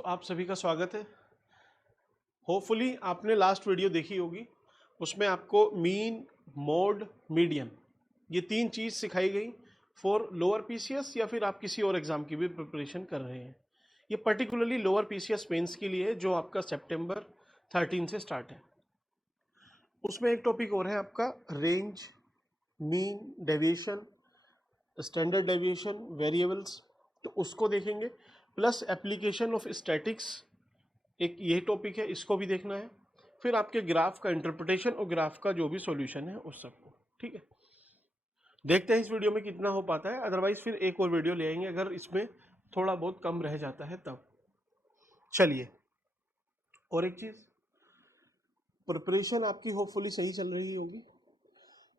आप सभी का स्वागत है। होपफुली आपने लास्ट वीडियो देखी होगी, उसमें आपको मीन, मोड, मीडियन ये तीन चीज़ सिखाई गई फॉर लोअर पीसीएस या फिर आप किसी और एग्जाम की भी प्रिपरेशन कर रहे हैं। ये पर्टिकुलरली लोअर पीसीएस मेंस के लिए है जो आपका सितंबर 13 से स्टार्ट है। उसमें एक टॉपिक और है आपका range, mean, deviation, standard deviation, variables, तो उसको देखेंगे। प्लस एप्लीकेशन ऑफ स्टैटिक्स एक ये टॉपिक है, इसको भी देखना है। फिर आपके ग्राफ का इंटरप्रिटेशन और ग्राफ का जो भी सॉल्यूशन है उस सबको, ठीक है। देखते हैं इस वीडियो में कितना हो पाता है, अदरवाइज फिर एक और वीडियो ले आएंगे अगर इसमें थोड़ा बहुत कम रह जाता है तब। चलिए, और एक चीज, प्रिपरेशन आपकी होपफुली सही चल रही होगी।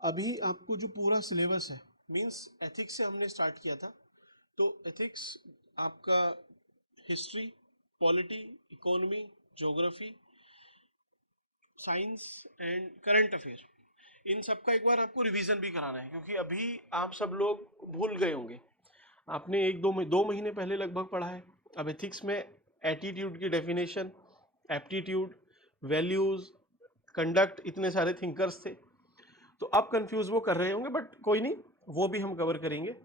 अभी आपको जो पूरा सिलेबस है, मींस एथिक्स से हमने स्टार्ट किया था, तो एथिक्स आपका history, polity, economy, geography, science and current affair, इन सब का एक बार आपको रिवीजन भी कराना है, क्योंकि अभी आप सब लोग भूल गए होंगे। आपने दो महीने पहले लगभग पढ़ा है। अब एथिक्स में एटीट्यूड की डेफिनेशन, एप्टीट्यूड, वैल्यूज, कंडक्ट, इतने सारे थिंकर्स थे, तो आप कंफ्यूज वो कर रहे होंगे, बट कोई नहीं, वो भी हम कवर करेंगे।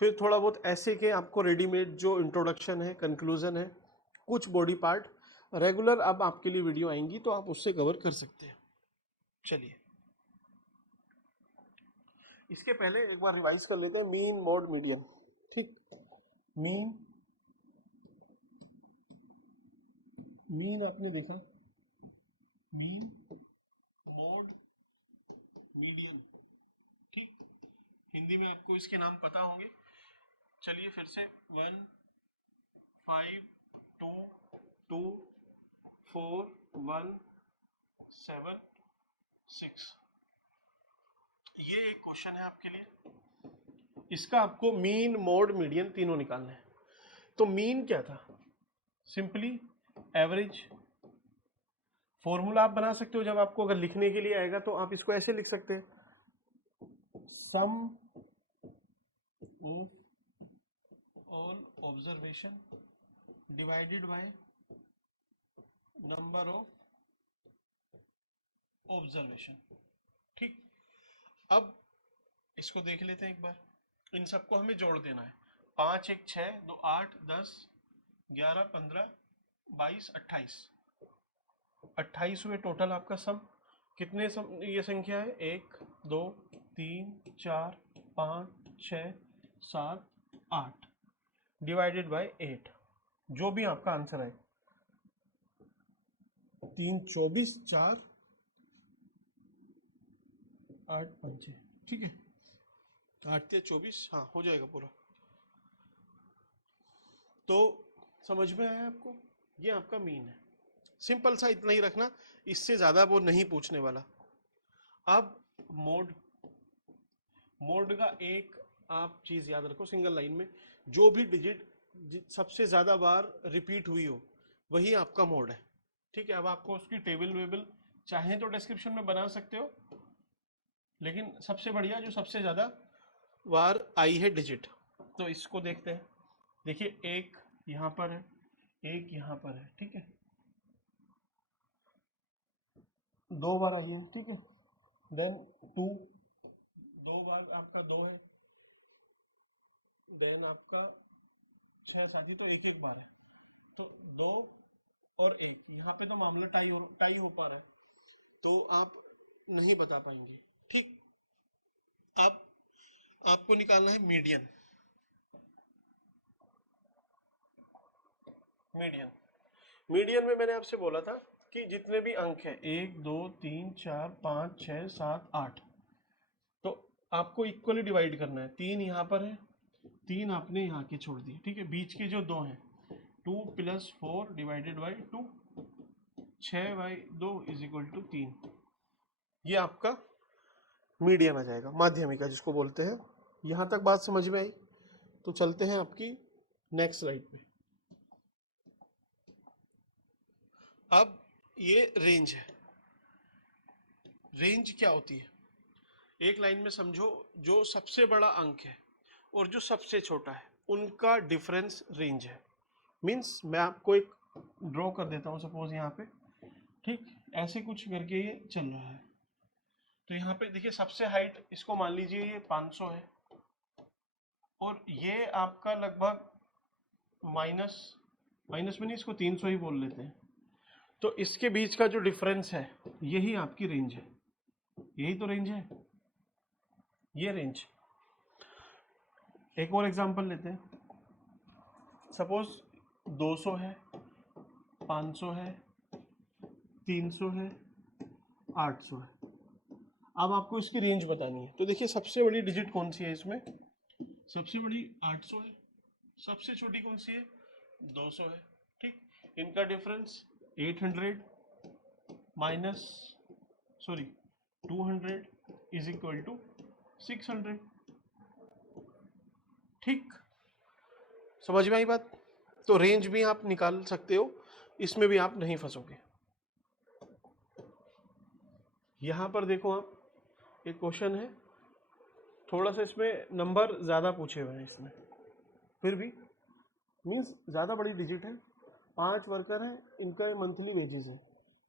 फिर थोड़ा बहुत ऐसे के आपको रेडीमेड जो इंट्रोडक्शन है, कंक्लूजन है, कुछ बॉडी पार्ट रेगुलर अब आपके लिए वीडियो आएंगी तो आप उससे कवर कर सकते हैं। चलिए, इसके पहले एक बार रिवाइज कर लेते हैं मीन, मोड, मीडियन। ठीक, मीन, मीन आपने देखा, मीन, मोड, मीडियन, ठीक। हिंदी में आपको इसके नाम पता होंगे। चलिए फिर से 1 5 2 2 4 1 7 6, ये एक क्वेश्चन है आपके लिए। इसका आपको मीन, मोड, मीडियन तीनों निकालने हैं। तो मीन क्या था? Simply average. फॉर्मूला आप बना सकते हो, जब आपको अगर लिखने के लिए आएगा तो आप इसको ऐसे लिख सकते हैं, sum of all observation divided by number of observation, ठीक। अब इसको देख लेते हैं एक बार। इन सबको हमें जोड़ देना है। 5 1 6 2 8 10 11 15 22 28, 28 हुए टोटल आपका सम। कितने सम ये संख्या है? 1 2 3 4 5 6 7 8 डिवाइडेड बाय 8, जो भी आपका आंसर है। 3 24 4 8 5, ठीक है। 8 से 24, हाँ हो जाएगा पूरा। तो समझ में आया आपको? ये आपका मीन है। सिंपल सा इतना ही रखना, इससे ज्यादा वो नहीं पूछने वाला। अब मोड, मोड का एक आप चीज याद रखो, सिंगल लाइन में जो भी डिजिट सबसे ज्यादा बार रिपीट हुई हो वही आपका मोड है, ठीक है। अब आपको उसकी टेबल वेबल चाहे तो डिस्क्रिप्शन में बना सकते हो, लेकिन सबसे बढ़िया जो सबसे ज्यादा बार आई है डिजिट, तो इसको देखते हैं। देखिए, एक यहां पर है, एक यहां पर है, ठीक है। 2 बार आई है, ठीक है। देन 2, 2 बार आपका 2 है। देन आपका 6 साथी, तो एक एक बार है। तो 2 और 1, यहाँ पे तो मामला टाई हो पा रहा है, तो आप नहीं बता पाएंगे, ठीक। अब आपको निकालना है मीडियन। मीडियन, मीडियन में मैंने आपसे बोला था कि जितने भी अंक हैं 1 2 3 4 5 6 7 8, तो आपको इक्वली डिवाइड करना है। 3 यहाँ पर है, 3 आपने यहाँ के छोड़ दिए, ठीक है। बीच के जो 2 हैं, 2 + 4 divided by 2, 6/2 is equal to 3, ये आपका मीडियन आ जाएगा, माध्यमिका जिसको बोलते हैं। यहां तक बात समझ में आई? तो चलते हैं आपकी नेक्स्ट स्लाइड पे। अब ये रेंज है। रेंज क्या होती है? एक लाइन में समझो, जो सबसे बड़ा अंक है और जो सबसे छोटा है उनका डिफरेंस रेंज है। मींस मैं आपको एक ड्रॉ कर देता हूँ सपोज यहाँ पे, ठीक, ऐसे कुछ करके ये चल रहा है। तो यहाँ पे देखिए सबसे हाइट इसको मान लीजिए ये 500 है, और ये आपका लगभग माइनस माइनस में नहीं, इसको 300 ही बोल लेते हैं। तो इसके बीच का जो डिफरेंस है यही आपकी रेंज है, यही तो रेंज है, ये रेंज। एक और एग्जांपल लेते हैं, सपोज 200 है, 500 है, 300 है, 800 है। अब आपको इसकी रेंज बतानी है। तो देखिए सबसे बड़ी डिजिट कौन सी है इसमें, सबसे बड़ी 800 है, सबसे छोटी कौन सी है 200 है, ठीक। इनका difference 800 minus sorry 200 is equal to 600, ठीक। समझ में आई बात। तो रेंज भी आप निकाल सकते हो, इसमें भी आप नहीं फंसोगे। यहां पर देखो आप, एक क्वेश्चन है, थोड़ा सा इसमें नंबर ज़्यादा पूछे हुए हैं इसमें, फिर भी मीन्स ज़्यादा बड़ी डिजिट है। 5 वर्कर हैं, इनका मंथली वेजेस है,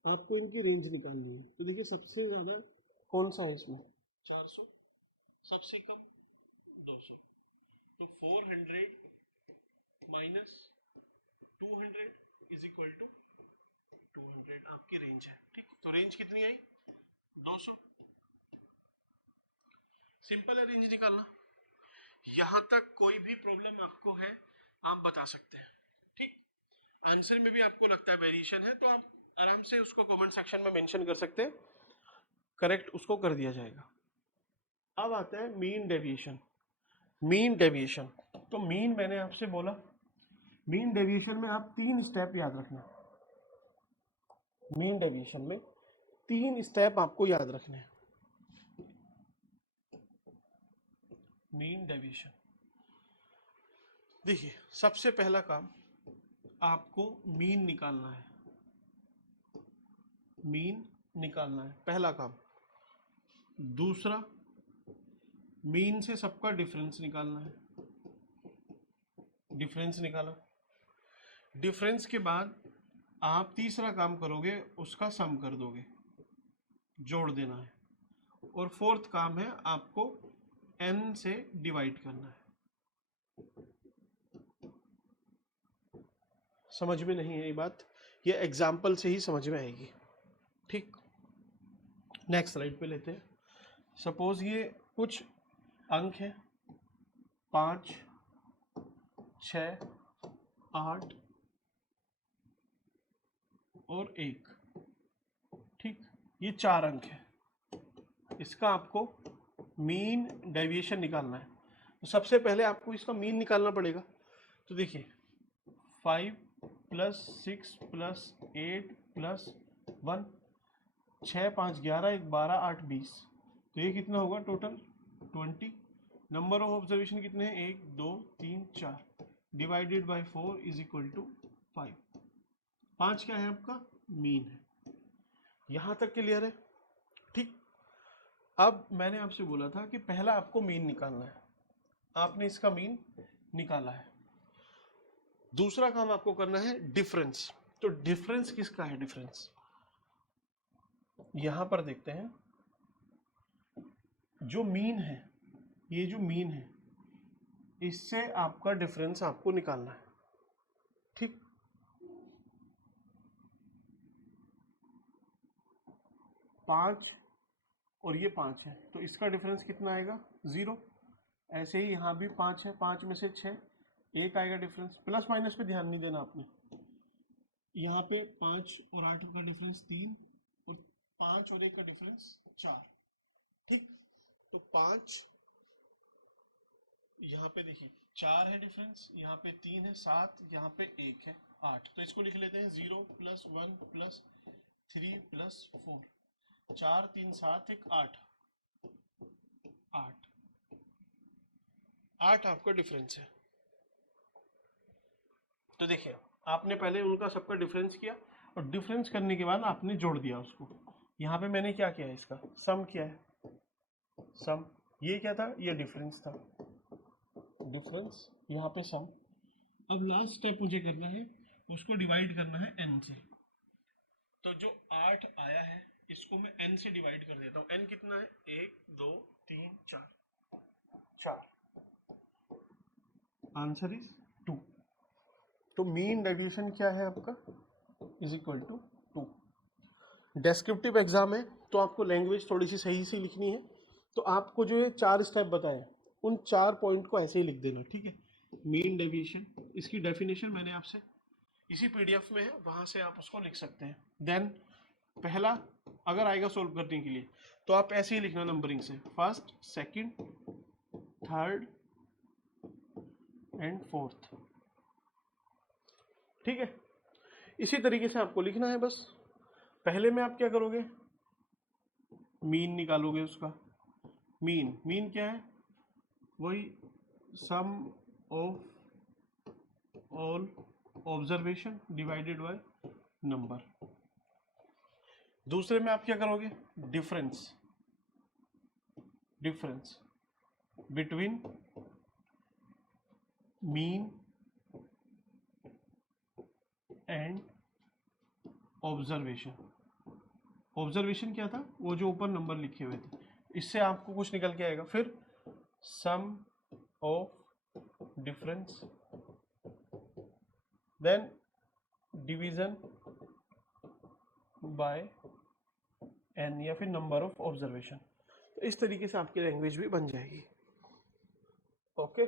आपको इनकी रेंज निकालनी है। तो देखिए सबसे ज़्यादा कौन सा है इसमें 400, सबसे कम 200, तो 400 माइनस 200 इज इक्वल टू 200 आपकी रेंज है, ठीक। तो रेंज कितनी आई 200। सिंपल है रेंज निकालना। यहां तक कोई भी प्रॉब्लम आपको है आप बता सकते हैं, ठीक। आंसर में भी आपको लगता है वेरिएशन है तो आप आराम से उसको कमेंट सेक्शन में मेंशन कर सकते हैं, करेक्ट उसको कर दिया जाएगा। अब आता है मीन डेविएशन। मीन डेविएशन, तो मीन मैंने आपसे बोला, मीन डेविएशन में आप 3 स्टेप याद रखना। मीन डेविएशन में 3 स्टेप आपको याद रखने हैं। मीन डेविएशन, देखिए सबसे पहला काम आपको मीन निकालना है, मीन निकालना है पहला काम। दूसरा, मीन से सबका डिफरेंस निकालना है, डिफरेंस निकाला। डिफरेंस के बाद आप तीसरा काम करोगे, उसका सम कर दोगे, जोड़ देना है। और फोर्थ काम है आपको n से डिवाइड करना है। समझ में नहीं है ये बात, ये एग्जाम्पल से ही समझ में आएगी, ठीक। नेक्स्ट स्लाइड पे लेते हैं। सपोज ये कुछ अंक है 5, 6, 8 और 1, ठीक। ये 4 अंक है, इसका आपको मीन डेविएशन निकालना है। तो सबसे पहले आपको इसका मीन निकालना पड़ेगा। तो देखिए 5 + 6 + 8 + 1, 6 5 11 1 12 8 20, तो ये कितना होगा टोटल 20। नंबर ऑफ ऑब्जर्वेशन कितने हैं 1 2 3 4, divided by 4 is equal to 5। 5 क्या है आपका मीन है। यहां तक क्लियर है, ठीक। अब मैंने आपसे बोला था कि पहला आपको मीन निकालना है, आपने इसका मीन निकाला है। दूसरा काम आपको करना है डिफरेंस। तो डिफरेंस किसका है, डिफरेंस यहां पर देखते हैं। जो मीन है, ये जो मीन है, इससे आपका डिफरेंस आपको निकालना है, ठीक। 5 और ये 5 है, तो इसका डिफरेंस कितना आएगा 0। ऐसे ही यहाँ भी 5 है, 5 में से 6, 1 आएगा डिफरेंस। प्लस माइनस पे ध्यान नहीं देना आपने। यहाँ पे 5 और 8 का डिफरेंस 3, और 5 और 1 का डिफरेंस 4, ठीक। तो 5 यहाँ पे देखिए 4 है डिफरेंस, यहाँ पे 3 है, 7, यहाँ पे 1 है 8। तो इसको लिख लेते हैं 0 + 1 + 3 + 4, 4 3 7 1 8, 8 8 आपका डिफरेंस है। तो देखिए आपने पहले उनका सबका डिफरेंस किया, और डिफरेंस करने के बाद आपने जोड़ दिया उसको। यहाँ पे मैंने क्या किया, इसका सम किया है, सम। ये क्या था, ये डिफरेंस था, डिफरेंस, यहाँ पे सम। अब लास्ट स्टेप मुझे करना है उसको डिवाइड करना है n से। तो जो 8 आया है इसको मैं n से डिवाइड कर देता हूँ। n कितना है? 1 2 3 4 आंसर इज 2। तो मीन डेविएशन क्या है आपका? Is equal to 2। Descriptive exam है तो आपको लैंग्वेज थोड़ी सी सही से लिखनी है। तो आपको जो ये 4 स्टेप बताए उन 4 पॉइंट को ऐसे ही लिख देना, ठीक है। मीन डेविएशन, इसकी डेफिनेशन मैंने आपसे इसी पीडीएफ में है, वहां से आप उसको लिख सकते हैं। देन पहला अगर आएगा सोल्व करने के लिए तो आप ऐसे ही लिखना नंबरिंग से, first second third and fourth, ठीक है। इसी तरीके से आपको लिखना है। बस पहले में आप क्या करोगे? मीन निकालोगे उसका। मीन मीन क्या है? वही sum of all observation divided by number. दूसरे में आप क्या करोगे? Difference, difference between mean and observation. Observation क्या था? वो जो ऊपर नंबर लिखे हुए थे, इससे आपको कुछ निकल के आएगा। फिर sum of difference, then division by N या फिर नंबर ऑफ ऑब्जर्वेशन। तो इस तरीके से आपकी लैंग्वेज भी बन जाएगी। ओके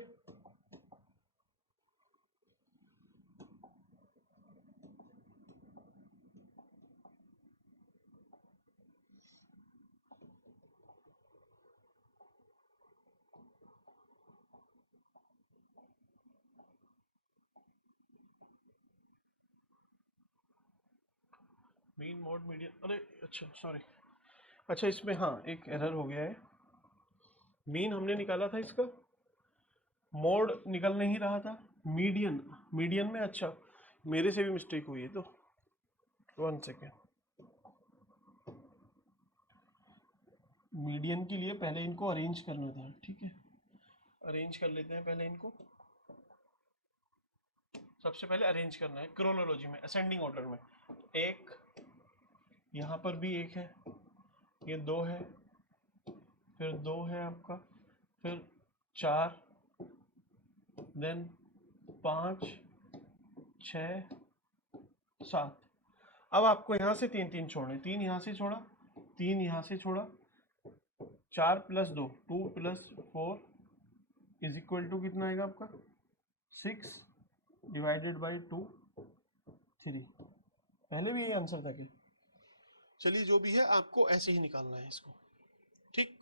मीन मोड मीडियन, अरे अच्छा सॉरी, अच्छा इसमें हाँ एक एरर हो गया है। मीन हमने निकाला था, इसका मोड निकल नहीं रहा था। मीडियन, मीडियन में, अच्छा मेरे से भी मिस्टेक हुई है। तो 1 सेकेंड, मीडियन के लिए पहले इनको अरेंज करना था, ठीक है। अरेंज कर लेते हैं पहले इनको। सबसे पहले अरेंज करना है क्रोनोलॉजी में, असेंडिंग ऑर्डर में। एक यहाँ पर भी एक है, ये 2 है, फिर 2 है आपका, फिर 4, देन 5 6 7। अब आपको यहाँ से 3 3 छोड़ने, 3 यहाँ से छोड़ा, 3 यहाँ से छोड़ा, 4 + 2 2 + 4 इज इक्वल टू कितना आएगा आपका? 6 डिवाइडेड बाई 2 3। पहले भी यही आंसर था क्या? चलिए जो भी है आपको ऐसे ही निकालना है इसको, ठीक।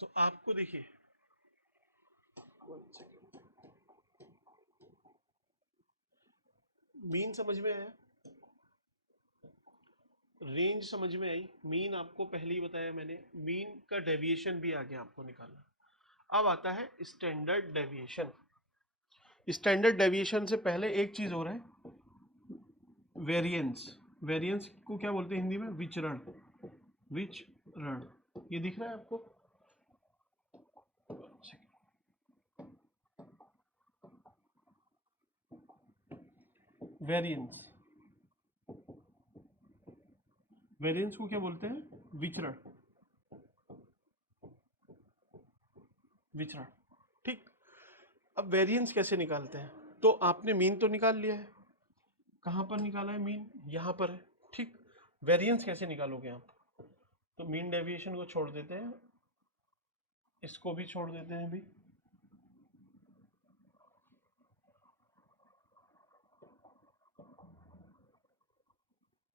तो आपको देखिए, मीन समझ में आया, रेंज समझ में आई, मीन आपको पहले ही बताया मैंने, मीन का डेविएशन भी आगे आपको निकालना। अब आता है स्टैंडर्ड डेविएशन। स्टैंडर्ड डेविएशन से पहले एक चीज और है, वेरिएंस। वेरिएंस को क्या बोलते हैं हिंदी में? विचरण। विचरण, ये दिख रहा है आपको? वेरिएंस, वेरिएंस को क्या बोलते हैं? विचरण, विचरण, ठीक। अब वेरिएंस कैसे निकालते हैं? तो आपने मीन तो निकाल लिया है, कहां पर निकाला है मीन? यहां पर है, ठीक। वेरिएंस कैसे निकालोगे आप? तो मीन डेविएशन को छोड़ देते हैं, इसको भी छोड़ देते हैं अभी,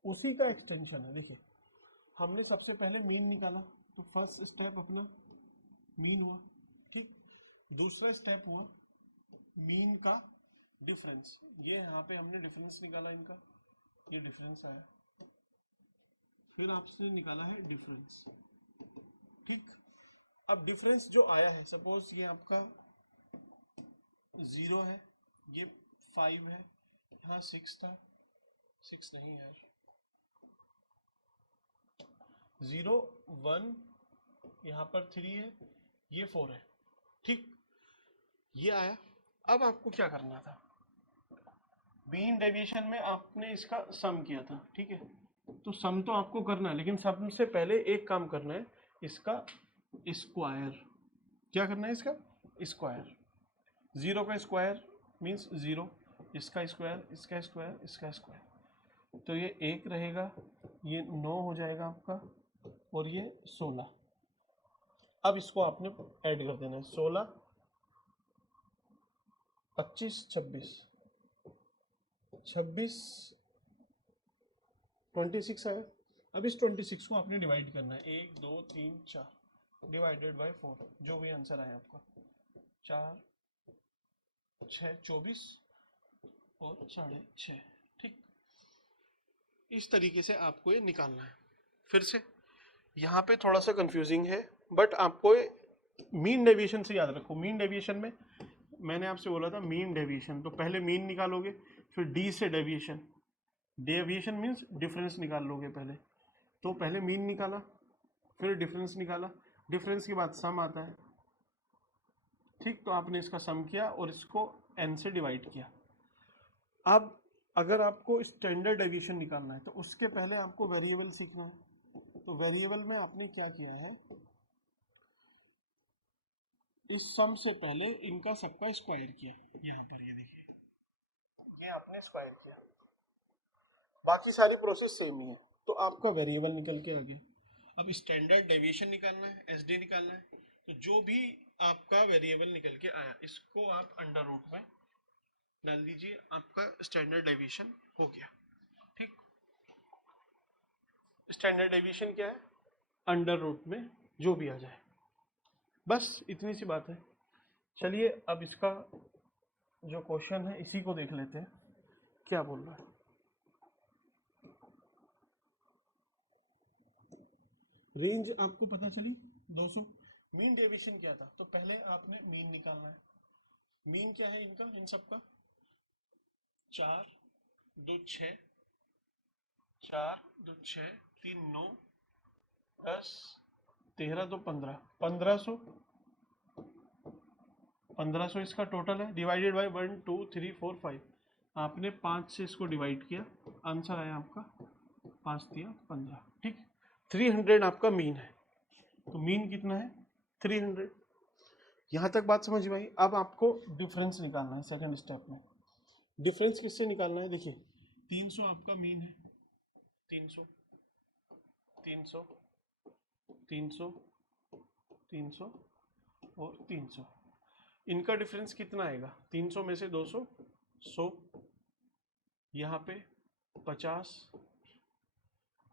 उसी का एक्सटेंशन है। देखिए हमने सबसे पहले मीन निकाला, तो फर्स्ट स्टेप अपना मीन हुआ, ठीक। दूसरा स्टेप हुआ मीन का डिफरेंस, ये यहाँ पे हमने डिफरेंस निकाला इनका, ये डिफरेंस आया, फिर आपने निकाला है डिफरेंस, ठीक। अब डिफरेंस जो आया है, सपोज ये आपका 0 है, ये 5 है, यहाँ 6 था, 6 नहीं है, 0 1, यहाँ पर 3 है, ये 4 है, ठीक। ये आया। अब आपको क्या करना था? मीन डेविएशन में आपने इसका सम किया था, ठीक है। तो सम तो आपको करना है, लेकिन सबसे पहले एक काम करना है, इसका स्क्वायर। क्या करना है? इसका स्क्वायर। 0 का स्क्वायर मीन्स 0, इसका स्क्वायर, इसका स्क्वायर, इसका स्क्वायर। तो ये 1 रहेगा, ये 9 हो जाएगा आपका, और ये 16। अब इसको आपने ऐड कर देना है, 16, 25, 26, 26 आया। अब इस 26 को आपने डिवाइड करना है, 1 2 3 4 डिवाइडेड बाय 4, जो भी आंसर आया आपका, 4 6 24 और 6.5। ठीक, इस तरीके से आपको ये निकालना है। फिर से यहाँ पे थोड़ा सा कंफ्यूजिंग है, बट आपको मीन डेविएशन से याद रखो। मीन डेविएशन में मैंने आपसे बोला था मीन डेविएशन, तो पहले मीन निकालोगे, फिर डी से डेविएशन। डेविएशन मीन्स डिफरेंस निकाल लोगे पहले, तो पहले मीन निकाला, फिर डिफरेंस निकाला, डिफरेंस के बाद सम आता है। ठीक, तो आपने इसका सम किया और इसको n से डिवाइड किया। अब अगर आपको स्टैंडर्ड डेविएशन निकालना है तो उसके पहले आपको वेरिएबल सीखना है। तो वेरिएबल में आपने क्या किया है, इस सम से पहले इनका सबका स्क्वायर किया। यहाँ पर ये देखिए, ये आपने स्क्वायर किया, बाकी सारी प्रोसेस सेम ही है, तो आपका वेरिएबल निकल के आ गया। अब स्टैंडर्ड डेविएशन निकालना है, एसडी निकालना है, तो जो भी आपका वेरिएबल निकल के आया इसको आप अंडर रूट में डाल दीजिए, आपका स्टैंडर्ड डेविएशन हो गया। ठीक, स्टैंडर्ड डेविएशन क्या है? अंडर रूट में जो भी आ जाए, बस इतनी सी बात है। चलिए अब इसका जो क्वेश्चन है इसी को देख लेते हैं, क्या बोल रहा है। रेंज आपको पता चली 200। मीन डेविएशन क्या था? तो पहले आपने मीन निकालना है। मीन क्या है इनका, इन सबका? 4 2 6, 4 2 6 3 9 10 13 2 15, 1500 इसका टोटल है, डिवाइडेड बाय 1 2 3 4 5। आपने 5 से इसको डिवाइड किया, आंसर आया आपका 5 दिया 15। ठीक, 300 आपका मीन है। तो मीन कितना है? 300। यहाँ तक बात समझ में आई। अब आपको डिफरेंस निकालना है सेकंड स्टेप में। डिफरेंस किससे निकालना है? देखिए 300 आपका मीन है, 300 300 300 300 और 300, इनका डिफरेंस कितना आएगा? 300 में से 200 100, यहाँ पे 50,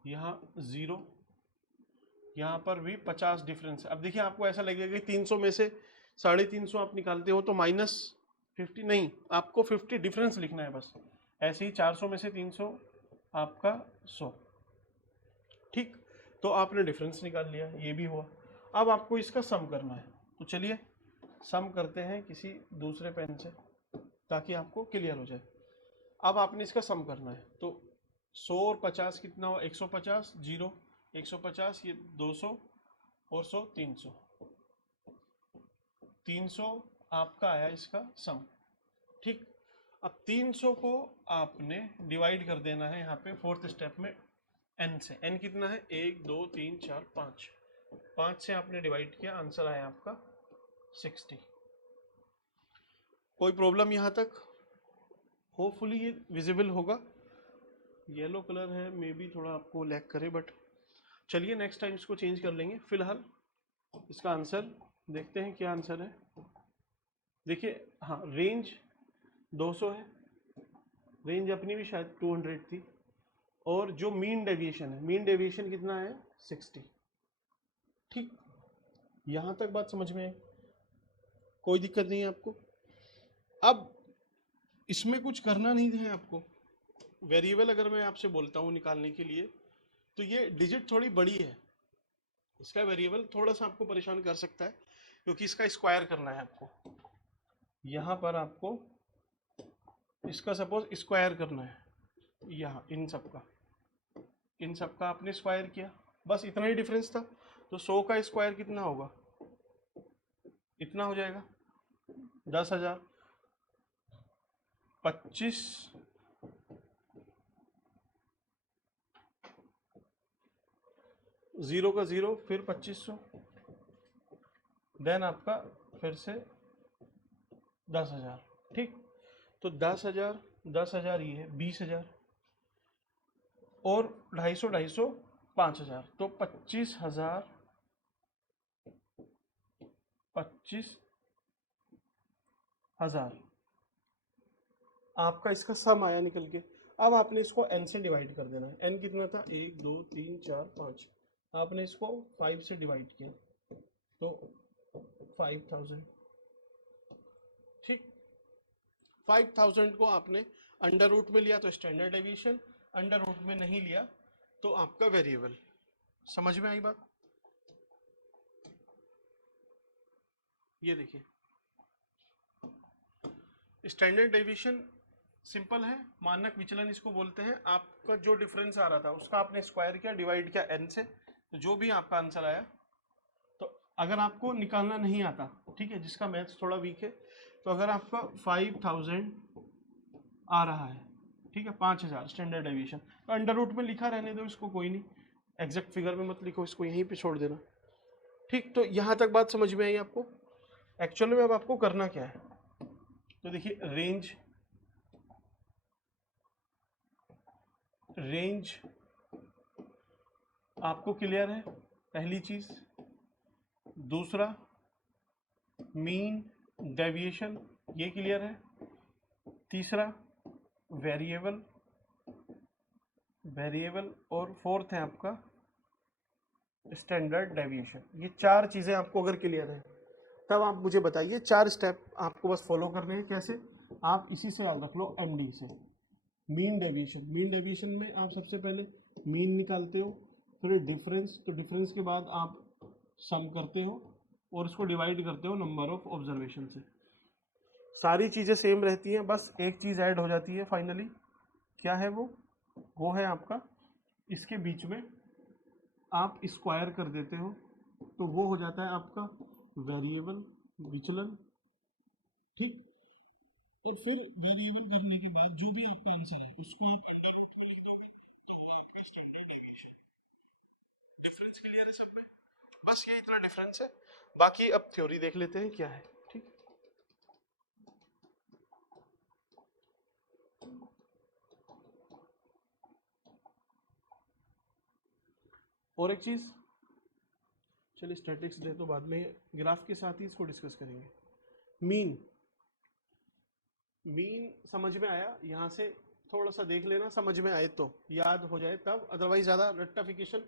यहाँ 0, यहाँ पर भी 50 डिफरेंस है। अब देखिए आपको ऐसा लगेगा कि 300 में से 350 आप निकालते हो तो -50, नहीं, आपको 50 डिफरेंस लिखना है बस। ऐसे ही 400 में से 300 आपका 100। ठीक, तो आपने डिफरेंस निकाल लिया, ये भी हुआ। अब आपको इसका सम करना है, तो चलिए सम करते हैं किसी दूसरे पेन से ताकि आपको क्लियर हो जाए। अब आपने इसका सम करना है, तो 100 और 50 कितना हुआ? 150, 0 150, ये 200 और 100 300, 300 आपका आया इसका सम। ठीक, अब 300 को आपने डिवाइड कर देना है यहाँ पे फोर्थ स्टेप में n से। n कितना है? 1 2 3 4 5, 5 से आपने डिवाइड किया, आंसर आया आपका 60। कोई प्रॉब्लम यहाँ तक? होपफुली ये विजिबल होगा। येलो कलर है, मे बी थोड़ा आपको लैग करे, बट चलिए नेक्स्ट टाइम इसको चेंज कर लेंगे। फिलहाल इसका आंसर देखते हैं, क्या आंसर है। देखिए हाँ, रेंज 200 है, रेंज अपनी भी शायद 200 थी, और जो मीन डेविएशन है, मीन डेविएशन कितना है? 60। ठीक, यहाँ तक बात समझ में आई? कोई दिक्कत नहीं है आपको? अब इसमें कुछ करना नहीं है आपको। वेरिएबल अगर मैं आपसे बोलता हूँ निकालने के लिए, तो ये डिजिट थोड़ी बड़ी है, इसका वेरिएबल थोड़ा सा आपको परेशान कर सकता है, क्योंकि इसका स्क्वायर करना है आपको। यहाँ पर आपको इसका सपोज स्क्वायर करना है, यहाँ इन सबका आपने स्क्वायर किया, बस इतना ही डिफरेंस था। तो 100 का स्क्वायर कितना होगा? इतना हो जाएगा, 10,000, 25 0 का 0, फिर 2500, देन आपका फिर से 10,000। ठीक, तो 10,000, 10,000 ये है 20,000, और 250, 250, 5,000, तो 25,000, 25,000 आपका इसका सम आया निकल के। अब आपने इसको n से डिवाइड कर देना है। n कितना था, 1 2 3 4 5, आपने इसको 5 से डिवाइड किया तो 5,000। ठीक, 5,000 को आपने अंडर रूट में लिया तो स्टैंडर्ड डेविएशन, अंडर रूट में नहीं लिया तो आपका वेरिएबल। समझ में आई बात? ये देखिए, स्टैंडर्ड डेविएशन सिंपल है, मानक विचलन इसको बोलते हैं। आपका जो डिफरेंस आ रहा था उसका आपने स्क्वायर किया, डिवाइड किया n से, तो जो भी आपका आंसर आया। तो अगर आपको निकालना नहीं आता, ठीक है, जिसका मैथ्स थोड़ा वीक है, तो अगर आपका 5,000 आ रहा है, ठीक है, 5,000 स्टैंडर्ड डेविएशन, तो अंडर रूट में लिखा रहने दो इसको, कोई नहीं, एग्जैक्ट फिगर में मत लिखो, इसको यहीं पे छोड़ देना। ठीक, तो यहाँ तक बात समझ में आई आपको? एक्चुअल में अब आपको करना क्या है, तो देखिए, रेंज आपको क्लियर है, पहली चीज। दूसरा, मीन डेविएशन ये क्लियर है। तीसरा, वेरिएबल, और फोर्थ है आपका स्टैंडर्ड डेविएशन। ये चार चीजें आपको अगर क्लियर है, तब आप मुझे बताइए, चार स्टेप आपको बस फॉलो करने हैं। कैसे? आप इसी से याद रख लो, MD से, मीन डेविएशन। मीन डेविएशन में आप सबसे पहले मीन निकालते हो, फिर डिफरेंस, तो डिफरेंस के बाद आप सम करते हो और इसको डिवाइड करते हो नंबर ऑफ ऑब्जर्वेशन से। सारी चीज़ें सेम रहती हैं, बस एक चीज़ ऐड हो जाती है फाइनली। क्या है वो है आपका, इसके बीच में आप स्क्वायर कर देते हो, तो वो हो जाता है आपका वेरिएबल विचलन। ठीक, और फिर वेरिएबल करने के बाद जो भी आपका आंसर है उसको आप अंडर रूट में लिखोगे, तो वो आपका स्टैंडर्ड डेविएशन। डिफरेंस क्लियर है सब में? बस ये इतना डिफरेंस है, बाकी अब थ्योरी देख लेते हैं क्या है। ठीक, और एक चीज, चलिए स्टैटिक्स डे तो बाद में, ग्राफ के साथ ही इसको डिस्कस करेंगे। मीन, समझ में आया? यहाँ से थोड़ा सा देख लेना, समझ में आए तो याद हो जाए तब, अदरवाइज ज्यादा रट्टाफिकेशन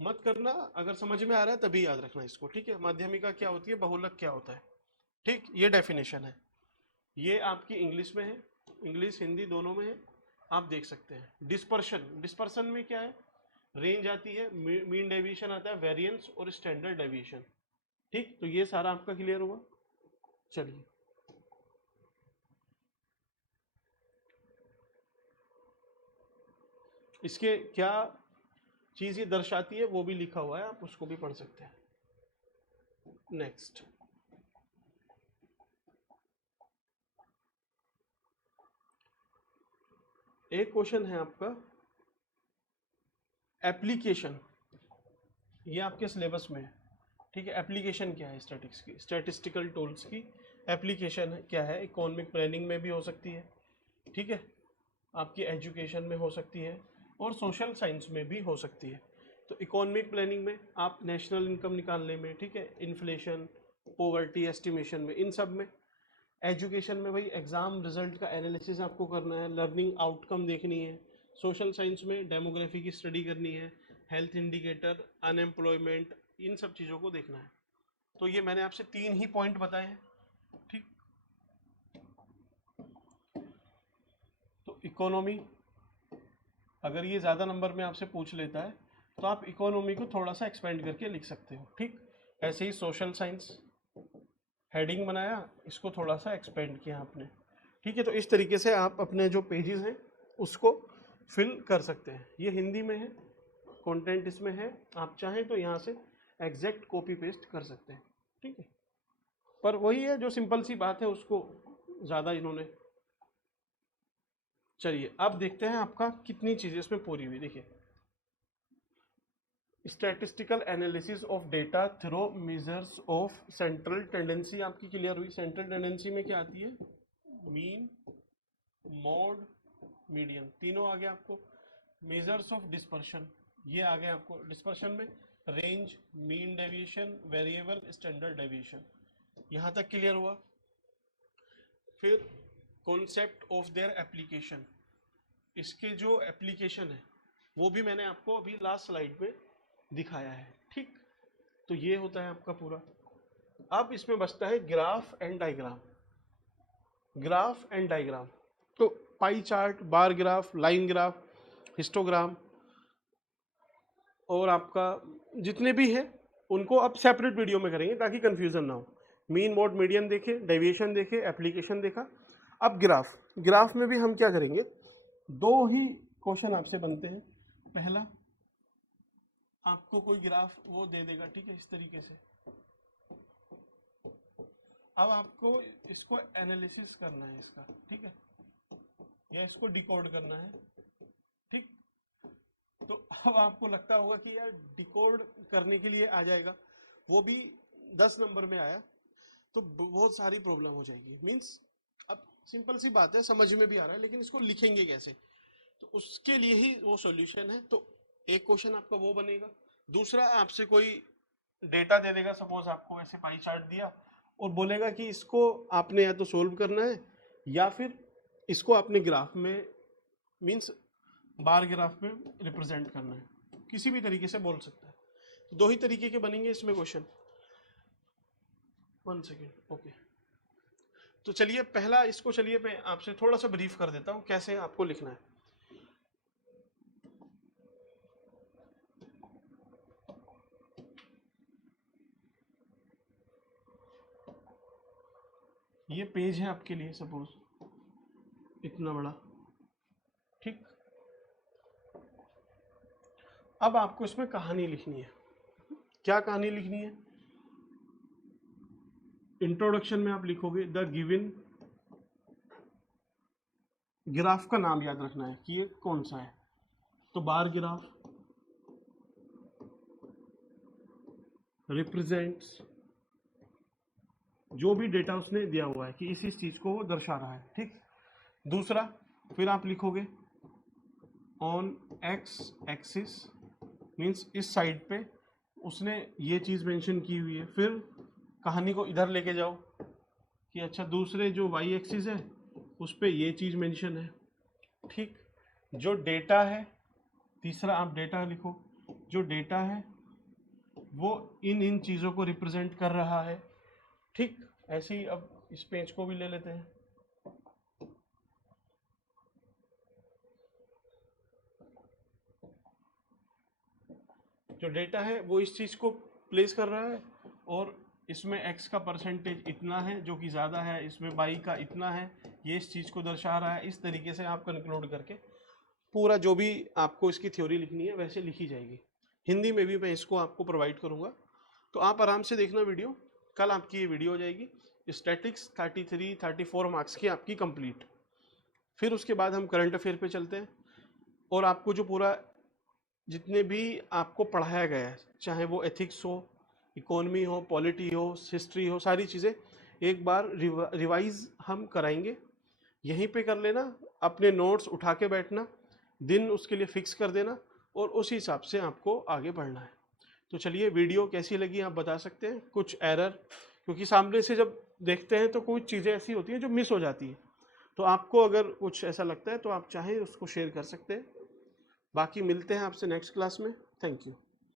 मत करना। अगर समझ में आ रहा है तभी याद रखना इसको, ठीक है। माध्यमिका क्या होती है, बहुलक क्या होता है, ठीक, ये डेफिनेशन है। ये आपकी इंग्लिश में है, इंग्लिश हिंदी दोनों में है, आप देख सकते हैं। डिस्पर्शन में क्या है, रेंज आती है, मीन डेविएशन आता है, वेरिएंस और स्टैंडर्ड डेविएशन। ठीक, तो ये सारा आपका क्लियर हुआ। चलिए, इसके क्या चीज ये दर्शाती है वो भी लिखा हुआ है, आप उसको भी पढ़ सकते हैं। नेक्स्ट, एक क्वेश्चन है आपका, एप्लीकेशन, ये आपके सिलेबस में है, ठीक है। एप्लीकेशन क्या है स्टैटिक्स की, स्टैटिस्टिकल टूल्स की एप्लीकेशन क्या है, इकोनॉमिक प्लानिंग में भी हो सकती है, ठीक है, आपकी एजुकेशन में हो सकती है, और सोशल साइंस में भी हो सकती है। तो इकोनॉमिक प्लानिंग में आप नेशनल इनकम निकालने में, ठीक है, इन्फ्लेशन, पॉवर्टी एस्टिमेशन में, इन सब में। एजुकेशन में भाई एग्जाम रिजल्ट का एनालिसिस आपको करना है, लर्निंग आउटकम देखनी है। सोशल साइंस में डेमोग्राफी की स्टडी करनी है, हेल्थ इंडिकेटर, अनएम्प्लॉयमेंट, इन सब चीज़ों को देखना है। तो ये मैंने आपसे 3 ही पॉइंट बताए हैं, ठीक। तो इकोनॉमी, अगर ये ज़्यादा नंबर में आपसे पूछ लेता है तो आप इकोनॉमी को थोड़ा सा एक्सपेंड करके लिख सकते हो, ठीक। ऐसे ही सोशल साइंस, हेडिंग बनाया, इसको थोड़ा सा एक्सपेंड किया आपने, ठीक है। तो इस तरीके से आप अपने जो पेजेस हैं उसको फिल कर सकते हैं। ये हिंदी में है, कंटेंट इसमें है, आप चाहें तो यहाँ से एग्जैक्ट कॉपी पेस्ट कर सकते हैं, ठीक है। पर वही है, जो सिंपल सी बात है उसको ज़्यादा इन्होंने। चलिए अब देखते हैं आपका कितनी चीज़ें इसमें पूरी हुई। देखिए, statistical analysis of data through measures of central tendency आपकी क्लियर हुई। सेंट्रल टेंडेंसी में क्या आती है? मीन, मोड, मीडियन, तीनों आ गया आपको। मेजर्स ऑफ डिस्पर्शन, ये आ गया आपको। डिस्पर्शन में range, mean deviation, variable, standard deviation, यहां तक क्लियर हुआ। फिर कॉन्सेप्ट ऑफ देयर एप्लीकेशन, इसके जो एप्लीकेशन है वो भी मैंने आपको अभी लास्ट स्लाइड में दिखाया है, ठीक। तो ये होता है आपका पूरा। अब इसमें बचता है graph and diagram. Graph and diagram, तो pie chart, bar graph, line graph, histogram और आपका जितने भी है उनको अब सेपरेट वीडियो में करेंगे ताकि कंफ्यूजन ना हो। मीन, मोड, मीडियन देखे, डेविएशन देखे, एप्लीकेशन देखा। अब ग्राफ, ग्राफ में भी हम क्या करेंगे, दो ही क्वेश्चन आपसे बनते हैं। पहला, आपको कोई ग्राफ वो दे देगा, ठीक है, इस तरीके से। अब आपको इसको एनालिसिस करना है इसका, ठीक है, या इसको डिकोड करना है, ठीक। तो अब आपको लगता होगा कि यार डिकोड करने के लिए आ जाएगा, वो भी 10 नंबर में आया तो बहुत सारी प्रॉब्लम हो जाएगी। मींस अब सिंपल सी बात है, समझ में भी आ रहा है, लेकिन इसको लिखेंगे कैसे, तो उसके लिए ही वो सॉल्यूशन है। तो एक क्वेश्चन आपका वो बनेगा। दूसरा, आपसे कोई डेटा दे देगा, सपोज आपको ऐसे पाई चार्ट दिया और बोलेगा कि इसको आपने या तो सोल्व करना है या फिर इसको आपने ग्राफ में, मींस बार ग्राफ में रिप्रेजेंट करना है, किसी भी तरीके से बोल सकता है। तो दो ही तरीके के बनेंगे इसमें क्वेश्चन। 1 second, okay. तो चलिए पहला इसको, चलिए मैं आपसे थोड़ा सा ब्रीफ कर देता हूं कैसे आपको लिखना है। ये पेज है आपके लिए, सपोज इतना बड़ा, ठीक। अब आपको इसमें कहानी लिखनी है। क्या कहानी लिखनी है? इंट्रोडक्शन में आप लिखोगे द गिवन, ग्राफ का नाम याद रखना है कि ये कौन सा है। तो बार ग्राफ रिप्रेजेंट्स, जो भी डेटा उसने दिया हुआ है कि इस चीज को वो दर्शा रहा है, ठीक। दूसरा, फिर आप लिखोगे ऑन एक्स एक्सिस, मींस इस साइड पे उसने ये चीज मेंशन की हुई है। फिर कहानी को इधर लेके जाओ कि अच्छा दूसरे जो वाई एक्सिस है उस पे ये चीज मेंशन है, ठीक। जो डेटा है, तीसरा आप डेटा लिखो, जो डेटा है वो इन चीजों को रिप्रेजेंट कर रहा है, ठीक। ऐसे ही अब इस पेज को भी ले लेते हैं। जो डेटा है वो इस चीज को प्लेस कर रहा है और इसमें x का परसेंटेज इतना है जो कि ज़्यादा है, इसमें y का इतना है, ये इस चीज़ को दर्शा रहा है। इस तरीके से आप कंक्लूड करके पूरा जो भी आपको इसकी थ्योरी लिखनी है वैसे लिखी जाएगी। हिंदी में भी मैं इसको आपको प्रोवाइड करूँगा, तो आप आराम से देखना वीडियो। कल आपकी ये वीडियो हो जाएगी। स्टैटिक्स 33-34 मार्क्स की आपकी कंप्लीट। फिर उसके बाद हम करंट अफेयर पे चलते हैं और आपको जो पूरा जितने भी आपको पढ़ाया गया है, चाहे वो एथिक्स हो, इकोनॉमी हो, पॉलिटी हो, हिस्ट्री हो, सारी चीज़ें एक बार रिवाइज हम कराएंगे। यहीं पे कर लेना, अपने नोट्स उठा के बैठना, दिन उसके लिए फिक्स कर देना और उस हिसाब से आपको आगे बढ़ना है। तो चलिए, वीडियो कैसी लगी आप बता सकते हैं। कुछ एरर, क्योंकि सामने से जब देखते हैं तो कुछ चीज़ें ऐसी होती हैं जो मिस हो जाती हैं, तो आपको अगर कुछ ऐसा लगता है तो आप चाहें उसको शेयर कर सकते हैं। बाकी मिलते हैं आपसे नेक्स्ट क्लास में। Thank you.